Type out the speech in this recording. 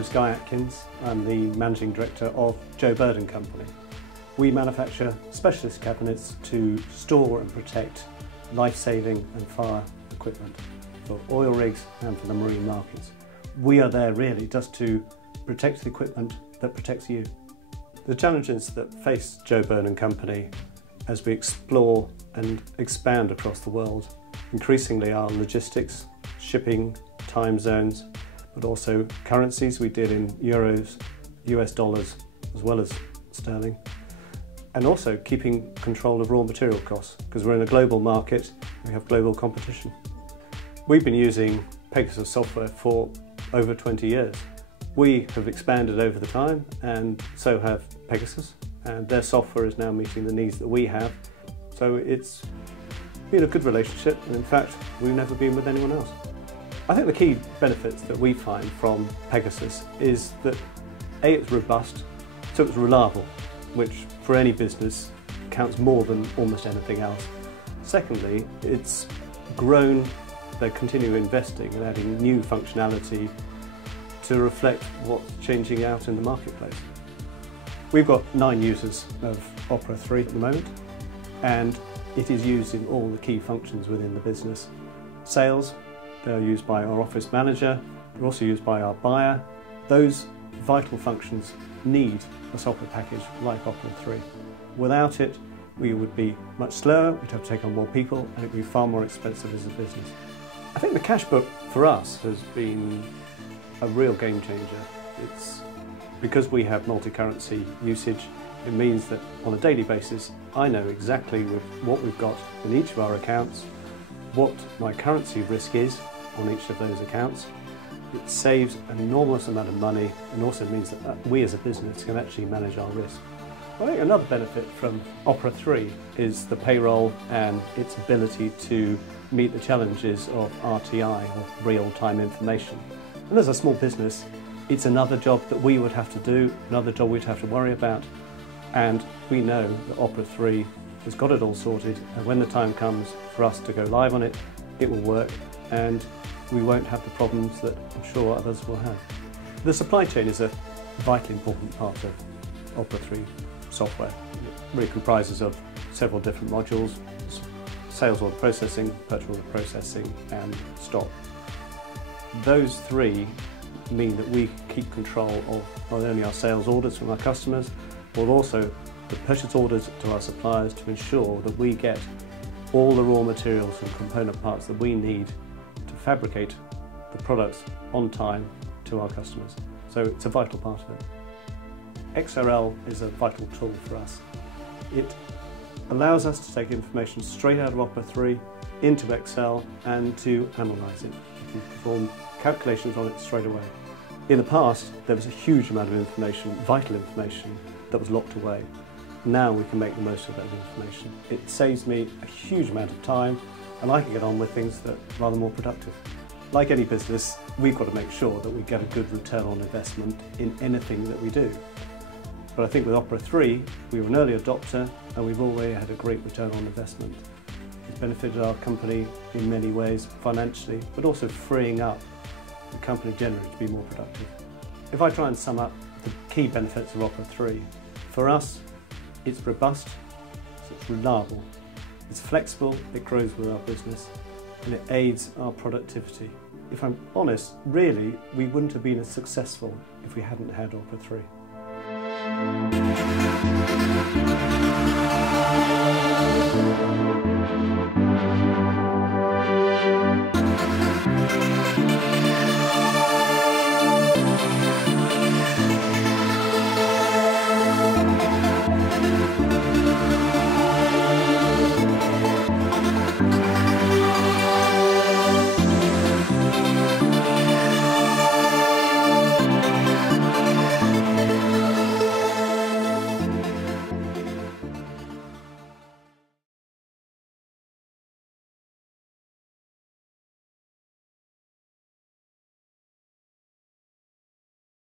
I'm Guy Atkins. I'm the Managing Director of Joe Bird & Company. We manufacture specialist cabinets to store and protect life-saving and fire equipment for oil rigs and for the marine markets. We are there really just to protect the equipment that protects you. The challenges that face Joe Bird & Company as we explore and expand across the world increasingly are logistics, shipping, time zones, but also currencies. We deal in euros, US dollars, as well as sterling. And also keeping control of raw material costs, because we're in a global market, we have global competition. We've been using Pegasus software for over 20 years. We have expanded over the time, and so have Pegasus, and their software is now meeting the needs that we have. So it's been a good relationship, and in fact, we've never been with anyone else. I think the key benefits that we find from Pegasus is that A, it's robust, so it's reliable, which for any business counts more than almost anything else. Secondly, it's grown, they continue investing and adding new functionality to reflect what's changing out in the marketplace. We've got 9 users of Opera 3 at the moment, and it is used in all the key functions within the business. Sales, they're used by our office manager, they're also used by our buyer. Those vital functions need a software package like Opera 3. Without it, we would be much slower, we'd have to take on more people, and it would be far more expensive as a business. I think the cash book for us has been a real game changer. It's because we have multi-currency usage, it means that on a daily basis, I know exactly what we've got in each of our accounts, what my currency risk is on each of those accounts. It saves an enormous amount of money and also means that we as a business can actually manage our risk. I think another benefit from Opera 3 is the payroll and its ability to meet the challenges of RTI, of real-time information. And as a small business, it's another job that we would have to do, another job we'd have to worry about, and we know that Opera 3 has got it all sorted, and when the time comes for us to go live on it, it will work, and we won't have the problems that I'm sure others will have. The supply chain is a vitally important part of Opera 3 software. It really comprises of several different modules: sales order processing, purchase order processing, and stock. Those three mean that we keep control of not only our sales orders from our customers, but also the purchase orders to our suppliers to ensure that we get all the raw materials and component parts that we need to fabricate the products on time to our customers. So it's a vital part of it. XRL is a vital tool for us. It allows us to take information straight out of Opera 3 into Excel and to analyse it. We can perform calculations on it straight away. In the past, there was a huge amount of information, vital information, that was locked away. Now we can make the most of that information. It saves me a huge amount of time, and I can get on with things that are rather more productive. Like any business, we've got to make sure that we get a good return on investment in anything that we do. But I think with Opera 3, we were an early adopter, and we've already had a great return on investment. It's benefited our company in many ways, financially, but also freeing up the company generally to be more productive. If I try and sum up the key benefits of Opera 3, for us, it's robust, so it's reliable, it's flexible, it grows with our business, and it aids our productivity. If I'm honest, really, we wouldn't have been as successful if we hadn't had Opera 3.